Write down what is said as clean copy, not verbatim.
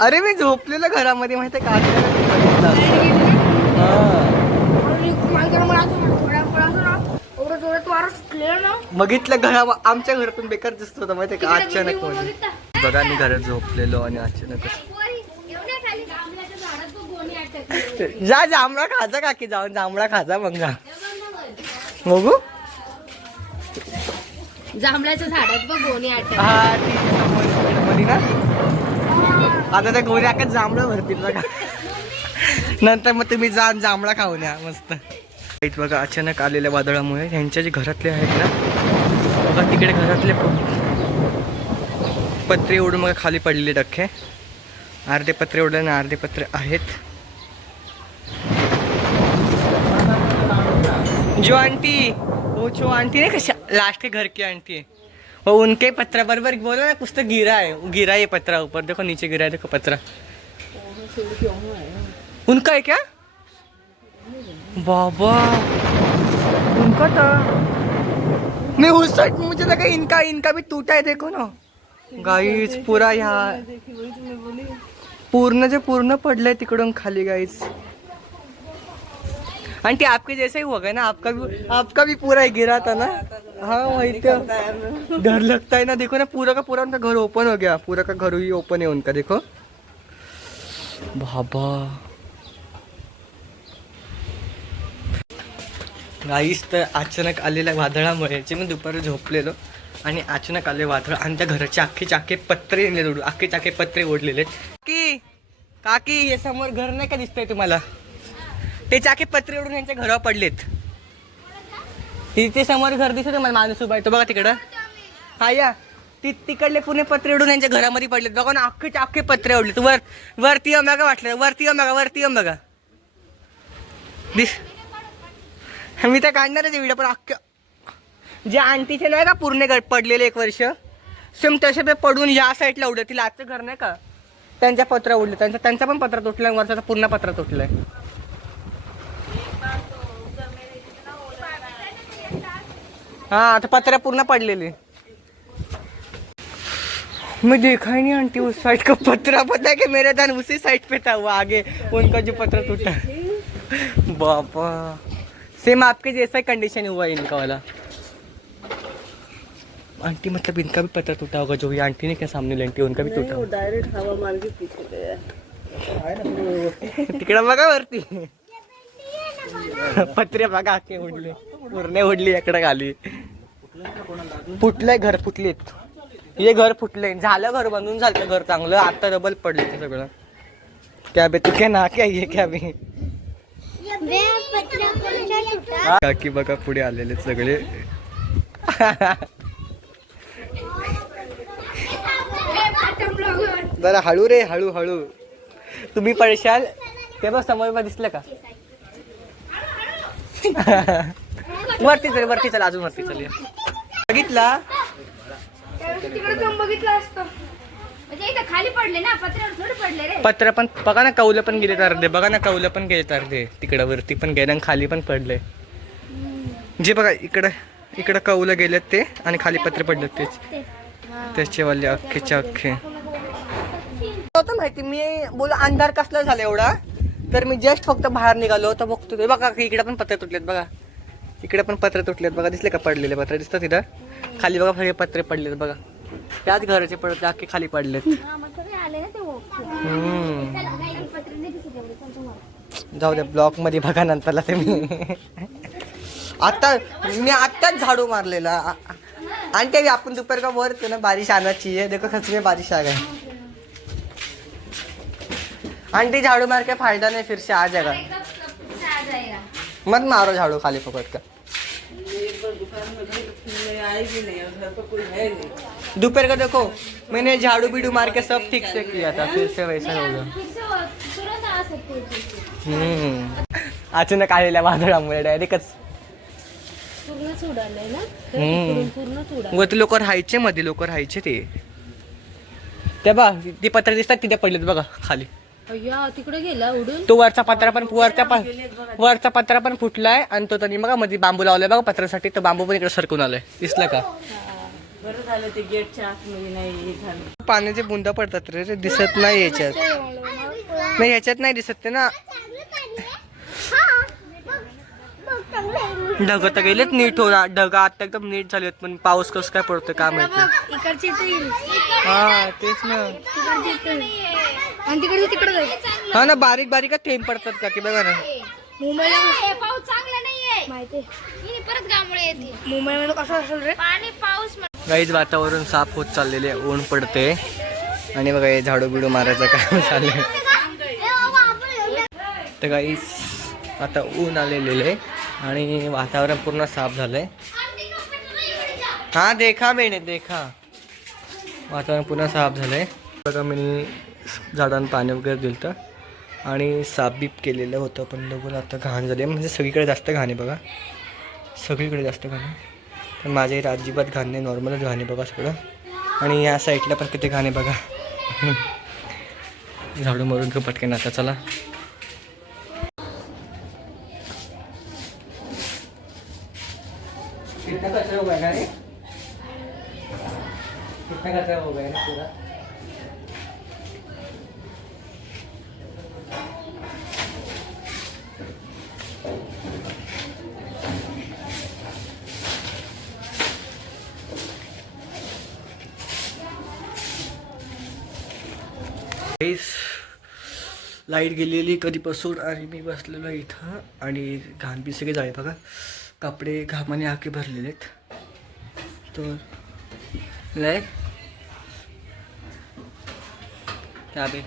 अरे मी झोपलेलो घरामध्ये माहितीये का? बघितलं घरा आमच्या घरातून बेकार दिसत होता माहितीये का? अचानक मध्ये बघा मी घरात झोपलेलो आणि अचानक जा जांभळा खाजा काकी, जाऊन जांभळा खाजा मग जा बघू. जांभळाच्या झाडात बघ गोणी आटत. हा ती समोर मध्ये ना. आता त्या गोणी आकाच जांभळं भरतील बघा. नंतर मग तुम्ही जा जांभळा खाऊन या मस्त. बघा अचानक आलेल्या वादळामुळे ह्यांच्या जे घरातले आहेत ना बघा तिकडे घरातले पत्रे उडून मग खाली पडलेले अख्खे. अर्धे पत्रे उडले आणि अर्धे पत्रे आहेत. जो आंटी वो जो आंटी नहीं कैसे लास्ट के घर की आंटी है वो उनके पत्रा बरबर बोलो ना कुछ तो गिरा है पत्रा ऊपर देखो नीचे गिरा है देखो पत्रा उनका है क्या बाबा उनका था. नहीं उस साइड मुझे लगा इनका भी टूटा है देखो ना गाइस पूरा यहाँ पूर्ण पडलंय तिकडून खाली गाइस. आंटी आपके जैसे ही होगा ना आपका भी पूरा गिरा था ना. हाँ वही तो डर लगता है ना. देखो ना पूरा का पूरा उनका घर ओपन हो गया. पूरा का घर ही ओपन है उनका देखो बाबा. गाईस तर अचानक आलेल्या वादळामुळे मी दुपारी झोपलेलो आणि अचानक आले वादळ आणि त्या घराचे अख्खे पत्रे उडून अख्खे पत्रे ओढलेले. काकी हे समोर घर नाही का दिसतंय तुम्हाला? ते चाके पत्रे उडून यांच्या घरावर पडलेत. तिथे समोर घर दिसत मला माणूस उभा आहे तो बघा तिकडं. हा या तिकडले पुणे पत्रे उडून यांच्या घरामध्ये पडलेत बघा ना. अख्खे पत्रे उडलेत. वरती येऊन बघा वाटलं. वरती येऊन बघा दिस. मी तर काढणारच व्हिडिओ पण अख्ख्या जे आंटीचे नाही का पूर्ण घर पडलेले 1 वर्ष सेम तसे ते पडून या साईडला उडले. तिला आजचं घर नाही का त्यांच्या पत्रा उडले. त्यांचा पण पत्रा तुटलाय. वर्षाचा पूर्ण पत्रा तुटलाय. हाँ तो पत्रे पूर्ण पड़लेले. मैं देखा ही नहीं आंटी उस साइड का पत्रा. पता है कि मेरा ध्यान उसी साइड पे था. वो आगे उनका जो पत्रा टूटा बाबा सेम आपके जैसा कंडीशन हुआ है इनका वाला. आंटी मतलब इनका भी पत्रा टूटा होगा जो ये आंटी ने क्या सामने लेंटी उनका भी टूटा. डायरेक्ट हवा मार के पीछे गया. तिकडे बघा वरती पत्रे बघा आखे उडले. पूर्ण उडली इकडे खाली. फुटलंय घर. फुटलेत हे घर फुटलंय. झालं घर बनवून झालं घर चांगलं. आता डबल पडले ते सगळं. क्या बे तू क्या ना क्या ये क्या बे काकी बघा पुढे आलेले सगळे. जरा हळू रे हळू. तुम्ही पडशाल ते बघ समोर दिसलं का? वरती चल अजून वरती चल. बघितला खाली पडले ना पत्रे. पत्र पण बघा ना कौलं पण गेले अर्धे. बघा ना कौलं पण गेले अर्धे. तिकडं वरती पण गेले आणि खाली पण पडले. जे बघा इकडं कौलं गेलेत ते आणि खाली पत्रे पडलेत त्याचे वाले अख्खेच्या अख्खे. होतं माहिती मी बोल अंधार कसला झाला एवढा तर मी जस्ट फक्त बाहेर निघालो तर बघतो ते बघा इकडे पण पत्रे तुटलेत. बघा इकडे पण पत्रे तुटलेत. बघा दिसले का पडलेले पत्रे दिसतात तिथं खाली. बघा हे पत्रे पडलेत बघा. त्याच घराचे पडले अख्खे खाली पडलेत. जाऊ द्या ब्लॉक मध्ये बघा नंतरला ते. मी आत्ताच झाडू मारलेला. आणि ते आपण दोपहर का वर ना बारिश आना चाहिए. देखो सच में बारिश आ गई. आंटी झाड़ू मार के फायदा नहीं फिर से आ जाएगा. मत मारो झाड़ू खाली पकड़ का. दोपहर का देखो मैंने झाड़ू बीड़ू मार के सब ठीक से किया था. फिर से वैसा हो गया. अचानक आलेल्या वादळामुळे डायरेक्टच व ते लोक राहायचे मध्ये. लोक राहायचे ते बघा ती पत्र दिसतात तिथे पडलेत बघा खाली. तिकडे गेला उडून. तो वरचा पत्रा पण फुटलाय आणि तो त्यांनी बघा मध्ये बांबू लावलाय बघा पत्रासाठी. तो बांबू पण इकडे सरकून आलाय दिसला का? बरं झालं ते गेटच्या आतमध्ये नाही हे झालं. पाण्याचे बुंदा पडतात रे, दिसत नाही याच्यात. नाही ह्याच्यात नाही दिसत ते ना. ढग तर गेलेत नीट हो. ढग आता एकदम नीट झालेत, पण पाऊस कसं काय पडतोय काय माहिती. इकडची हा तेच ना. आणि तिकडे तिकडे हा ना, बारीक बारीक थेंब पडतात का की बघा ना. मुंबईला पाऊस चांगला नाहीये माहिती. परत गावमुळे येते. मुंबईमध्ये कसं असेल रे पाणी पाऊस. काहीच वातावरण साफ होत चाललेले, ऊन पडते आणि बघा हे झाडू बिडू मारायचं काम चाललंय. तर काहीच आता ऊन आलेले आहे आणि वातावरण पूर्ण साफ झालंय. हा देखा बेने देखा, वातावरण पूर्ण साफ झालंय. बघा मी झाडांना पाणी वगैरे दिलं तर आणि साफ बीप केलेलं होतं, पण बघून आता घाण झाले. म्हणजे सगळीकडे जास्त घाण आहे बघा, सगळीकडे जास्त घाण आहे. तर माझ्या इथे अजिबात घाण नाही, नॉर्मलच घाण आहे बघा सगळं. आणि या साईडला पण किती घाण आहे बघा. झाडू मारून घेऊ पटकन आता. चला कितना कचरा हो गया रे, कितना कचरा हो गया ना पूरा. लाईट गेलेली कधीपासून आणि मी बसलेलो इथं आणि घाण बी सगळे जाळे बघा. कपडे घामाने आखे भरलेले आहेत. तर लय त्या बे